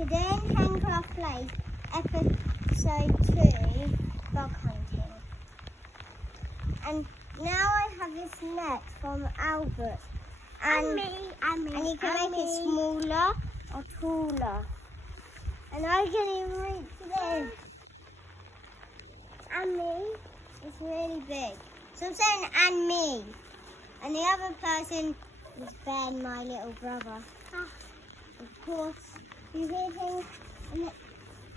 Today in Handcraft Lake, episode 2, bug hunting. And now I have this net from Albert. And you can make it smaller or taller. And I can even reach this. And me, it's really big. So I'm saying and me. And the other person is Ben, my little brother. Of course, you hear things in the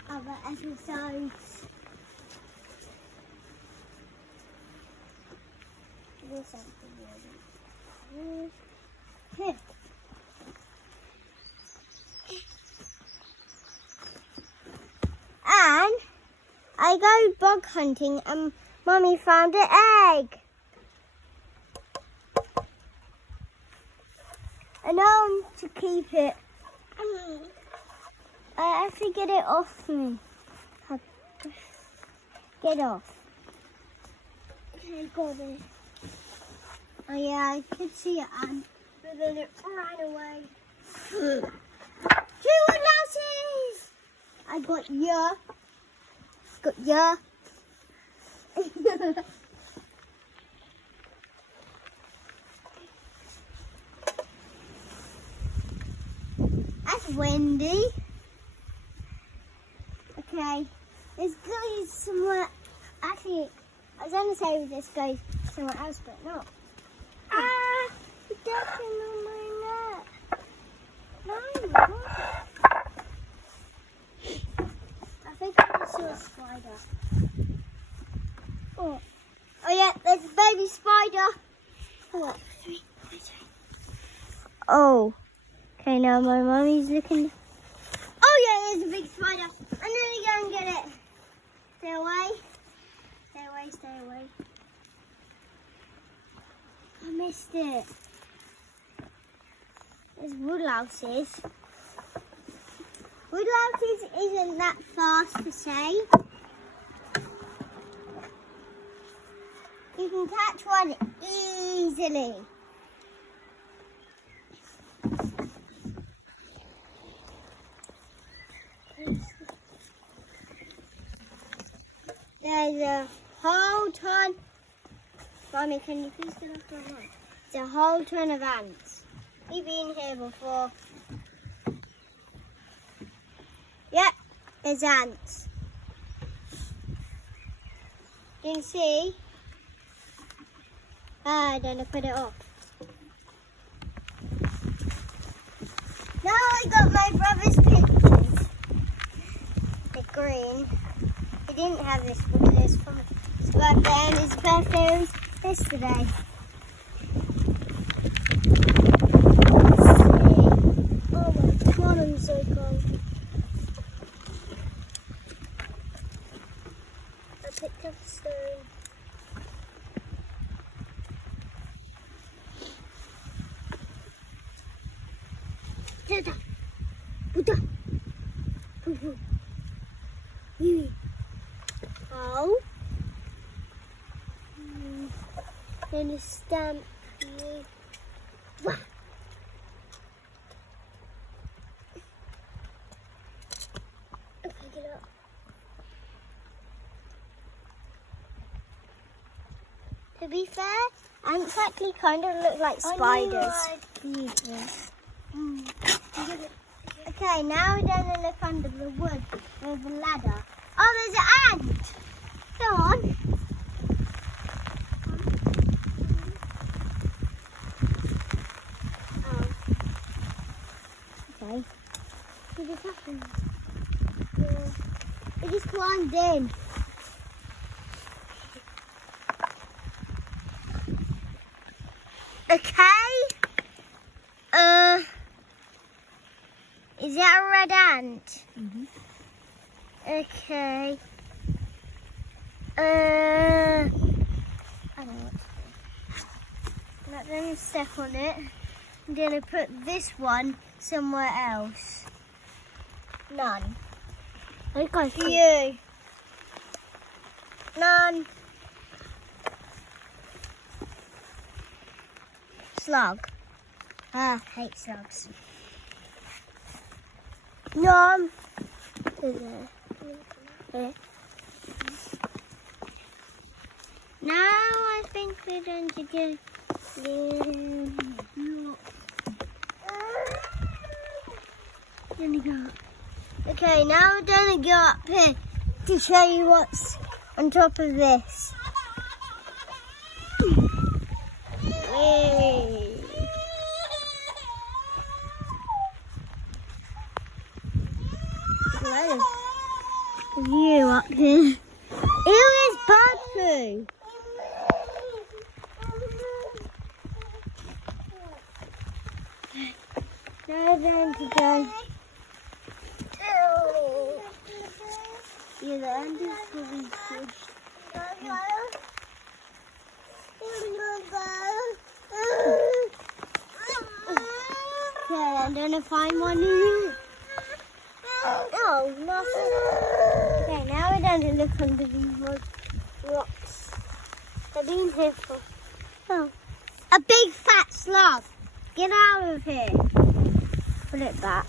other episodes. There's something really. Here. And I go bug hunting and Mummy found an egg. And I want to keep it. I have to get it off me. Get off. Okay, got it. Oh yeah, I could see it, but then it ran away. 2 woodlouses! I got ya. Got ya. That's windy. Okay, this goes somewhere. Actually, I was going to say this goes somewhere else, but not. It's dancing on my neck. No, I think I saw a spider. Oh yeah, there's a baby spider. Oh, 3, 4, 3. Oh. Okay, now my mummy's looking. Oh yeah, there's a big spider. I'm gonna go and get it. Stay away. Stay away, stay away. I missed it. There's woodlouses. Woodlouses isn't that fast to say. You can catch one easily. There's a whole ton. Mommy, can you please get off my hand? There's a whole ton of ants. We've been here before. Yep, there's ants. You can see. Then I put it off. Now I got my brother's pictures. They're green. He didn't have this because it's from his birthday and his birthday was yesterday. Let's see. Oh my god, I'm so cold. I picked up a stone. Oh. Then you stamp you. Wah. Okay, get up. To be fair, ants actually kind of look like spiders. Okay, now we're going to look under the wood with a ladder. Oh, there's an ant! Come on. Oh. Okay. What just happened? It just climbed in. Okay. Is that a red ant? Mm-hmm. Okay. I don't know what to do. Let them step on it. I'm going to put this one somewhere else. None. Okay, for you. None. Slug. Ah, hate slugs. No. Here. Now I think we're going to go. Okay, now we're going to go up here to show you what's on top of this. Yay. There's a view up here. Ew, there's bird poo. Now we're going to go. Yeah, the end is probably good. Okay, I'm gonna find one here. Oh, nothing. Okay, now we're going to look under these rocks. They've been here for. Oh, a big fat slug. Get out of here. Put it back.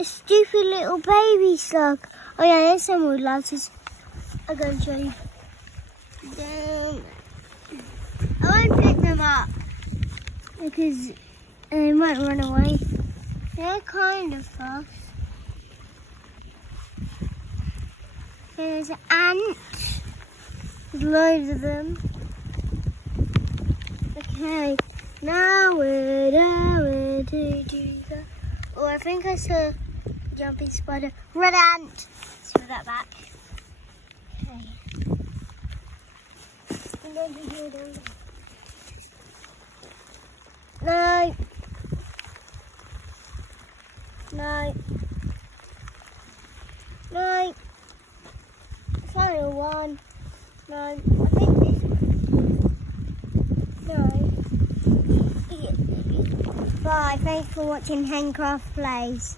A stupid little baby slug. Oh yeah, there's some wood lattice. I'm going to show you. I won't pick them up because they might run away. They're kind of fast. There's an ant. There's loads of them. Okay, now we're down to go. Oh, I think I saw a jumping spider. Red ant. Let's put that back. Okay. I'm going to do it. No. No. No. Final one. No. I think this one. No. Bye. Thanks for watching Handcraft Plays.